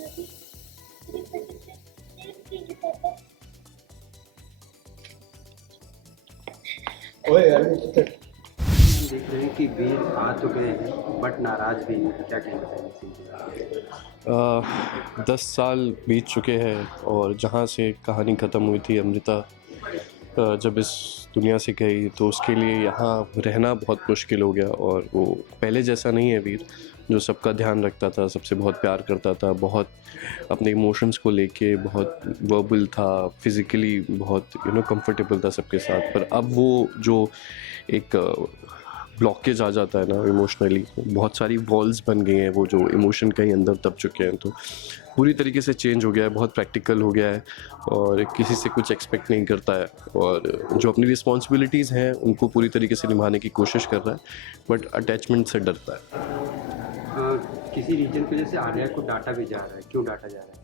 दादी मेरी वजह से देख लेंगे पापा। ओए यार ये तो हम देख रहे हैं कि वीर आ तो गए हैं बट नाराज भी हैं। क्या कहना चाहिए इस चीज़ पे? 10 साल बीत चुके हैं और जहाँ से कहानी ख़त्म हुई थी अमृता जब इस दुनिया से गई तो उसके लिए यहाँ रहना बहुत मुश्किल हो गया। और वो पहले जैसा नहीं है वीर, जो सबका ध्यान रखता था, सबसे बहुत प्यार करता था, बहुत अपने इमोशंस को लेके बहुत वर्बल था, फिज़िकली बहुत कंफर्टेबल था सबके साथ। पर अब वो जो एक ब्लॉकेज आ जाता है ना इमोशनली, बहुत सारी वॉल्स बन गई हैं, वो जो इमोशन कहीं अंदर दब चुके हैं, तो पूरी तरीके से चेंज हो गया है, बहुत प्रैक्टिकल हो गया है और किसी से कुछ एक्सपेक्ट नहीं करता है और जो अपनी रिस्पॉन्सिबिलिटीज़ हैं उनको पूरी तरीके से निभाने की कोशिश कर रहा है, बट अटैचमेंट से डरता है। किसी रीजन की वजह से आलिया को डांटा भी जा रहा है, क्यों डांटा जा रहा है?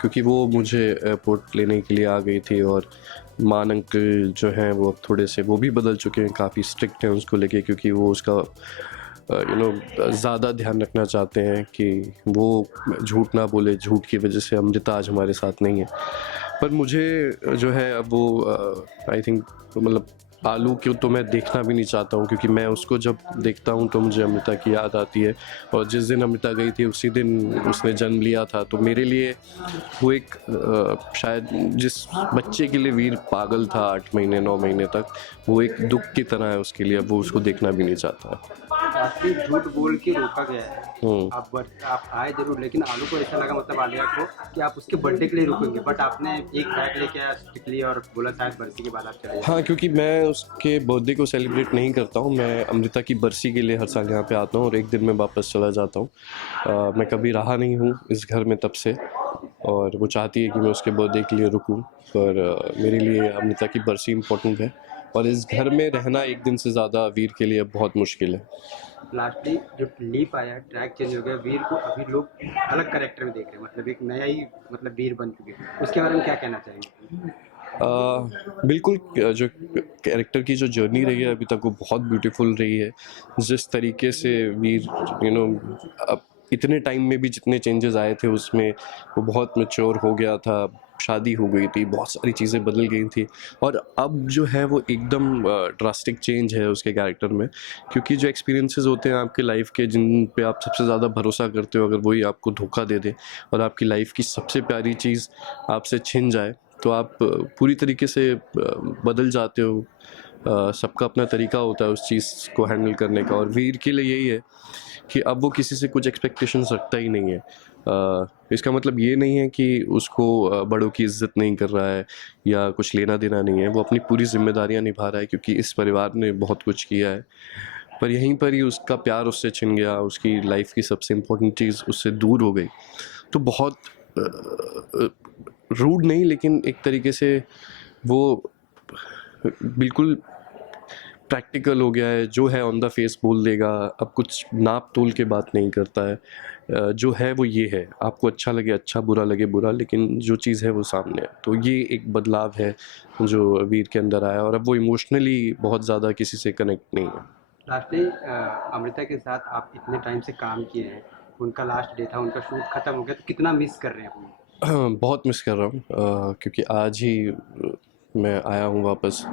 क्योंकि वो मुझे एयरपोर्ट लेने के लिए आ गई थी और मान अंकल जो हैं वो अब थोड़े से वो भी बदल चुके हैं, काफ़ी स्ट्रिक्ट हैं उसको लेके, क्योंकि वो उसका ज़्यादा ध्यान रखना चाहते हैं कि वो झूठ ना बोले। झूठ की वजह से अमृता आज हमारे साथ नहीं है। पर मुझे जो है अब वो आई थिंक मतलब आलू को तो मैं देखना भी नहीं चाहता हूँ, क्योंकि मैं उसको जब देखता हूँ तो मुझे अमृता की याद आती है। और जिस दिन अमृता गई थी उसी दिन उसने जन्म लिया था, तो मेरे लिए वो एक शायद जिस बच्चे के लिए वीर पागल था 8 महीने 9 महीने तक, वो एक दुख की तरह है उसके लिए। अब वो उसको देखना भी नहीं चाहता है। आपसे झूठ बोल के रोका गया है। हम्म। आप आए जरूर, लेकिन आलू को ऐसा लगा, मतलब आलिया को, कि आप उसके बर्थडे के लिए रुकेंगे, बट आपने एक बैग लेके आया स्ट्रिक्टली और बोला शायद बरसी के बाद आप चले जाएं। हाँ, क्योंकि मैं उसके बर्थडे को सेलिब्रेट नहीं करता हूँ, मैं अमृता की बरसी के लिए हर साल यहाँ पे आता हूँ और एक दिन में वापस चला जाता हूँ। मैं कभी रहा नहीं हूँ इस घर में तब से, और वो चाहती है कि मैं उसके बर्थडे के लिए रुकूँ, पर मेरे लिए अमृता की बरसी इम्पोर्टेंट है और इस घर में रहना एक दिन से ज़्यादा वीर के लिए बहुत मुश्किल है। लास्टली जो लीप आया, ट्रैक चेंज हो गया, वीर को अभी लोग अलग कैरेक्टर में देख रहे हैं, मतलब एक नया ही मतलब वीर बन चुके हैं। उसके बारे में क्या कहना चाहेंगे? बिल्कुल, जो कैरेक्टर की जो जर्नी रही है अभी तक वो बहुत ब्यूटीफुल रही है। जिस तरीके से वीर अब इतने टाइम में भी जितने चेंजेस आए थे उसमें वो बहुत मैच्योर हो गया था, शादी हो गई थी, बहुत सारी चीज़ें बदल गई थी और अब जो है वो एकदम ड्रास्टिक चेंज है उसके कैरेक्टर में। क्योंकि जो एक्सपीरियंसेस होते हैं आपके लाइफ के, जिन पे आप सबसे ज़्यादा भरोसा करते हो, अगर वही आपको धोखा दे दे और आपकी लाइफ की सबसे प्यारी चीज़ आपसे छिन जाए, तो आप पूरी तरीके से बदल जाते हो। सबका अपना तरीका होता है उस चीज़ को हैंडल करने का, और वीर के लिए यही है कि अब वो किसी से कुछ एक्सपेक्टेशंस रखता ही नहीं है। इसका मतलब ये नहीं है कि उसको बड़ों की इज़्ज़त नहीं कर रहा है या कुछ लेना देना नहीं है, वो अपनी पूरी ज़िम्मेदारियाँ निभा रहा है क्योंकि इस परिवार ने बहुत कुछ किया है। पर यहीं पर ही उसका प्यार उससे छिन गया, उसकी लाइफ की सबसे इम्पोर्टेंट चीज़ उससे दूर हो गई। तो बहुत रूड नहीं, लेकिन एक तरीके से वो बिल्कुल प्रैक्टिकल हो गया है, जो है ऑन द फेस बोल देगा, अब कुछ नाप तोल के बात नहीं करता है। जो है वो ये है, आपको अच्छा लगे अच्छा, बुरा लगे बुरा, लेकिन जो चीज़ है वो सामने है। तो ये एक बदलाव है जो वीर के अंदर आया और अब वो इमोशनली बहुत ज़्यादा किसी से कनेक्ट नहीं है। लास्टली अमृता के साथ आप इतने टाइम से काम किए हैं, उनका लास्ट डे था, उनका शूट खत्म हो गया, तो कितना मिस कर रहे हैं आप? बहुत मिस कर रहा हूँ, क्योंकि आज ही मैं आया हूँ वापस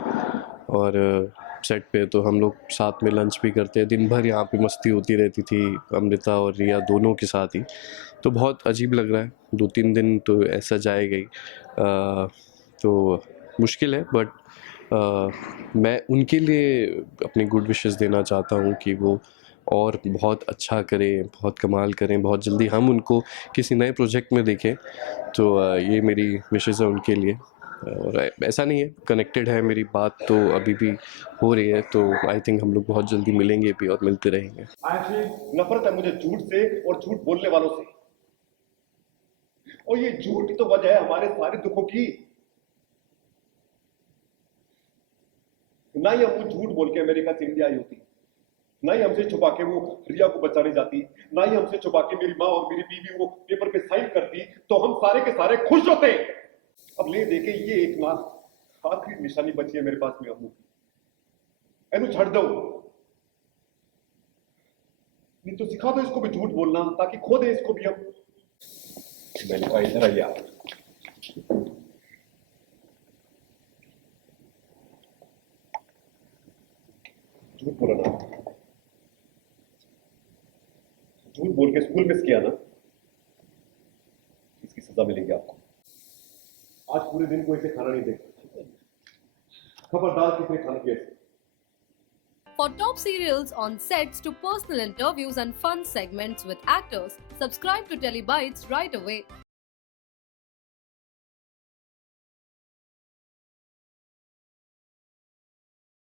और सेट पे तो हम लोग साथ में लंच भी करते हैं। दिन भर यहाँ पे मस्ती होती रहती थी अमृता और रिया दोनों के साथ ही। तो बहुत अजीब लग रहा है, 2-3 दिन तो ऐसा जाएगा ही। तो मुश्किल है, बट मैं उनके लिए अपनी गुड विशेस देना चाहता हूँ कि वो और बहुत अच्छा करें, बहुत कमाल करें, बहुत जल्दी हम उनको किसी नए प्रोजेक्ट में देखें। तो ये मेरी विशेस है उनके लिए। और ऐसा नहीं है, कनेक्टेड है, मेरी बात तो अभी भी हो रही है, तो आई थिंक हम लोग बहुत जल्दी मिलेंगे भी और मिलते रहेंगे। एक्चुअली नफरत है मुझे झूठ से और झूठ बोलने वालों से। और ये झूठ तो वजह है हमारे सारे दुखों की। ना ही हम वो झूठ बोल के अमेरिका से इंडिया आई होती, ना ही हमसे छुपा के वो रिया को बचाने जाती, ना ही हमसे छुपा के मेरी माँ और मेरी बीवी वो पेपर पे साइन करती, तो हम सारे के सारे खुश होते। अब ले देके ये एक ना आखिरी निशानी बची है मेरे पास में अम्मू की। एनु छड़ दो, नहीं तो सिखा दो इसको भी झूठ बोलना, ताकि खो दे इसको भी हम। मैंने कहा इधर आइए आप। झूठ बोला ना, झूठ बोल के स्कूल मिस किया ना, इसकी सजा मिलेगी आपको। आज पूरे दिन कोई इसे खाना नहीं देगा, खबरदार किसी ने खाना किया। For top serials on sets to personal interviews and fun segments with actors, subscribe to Telebytes right away.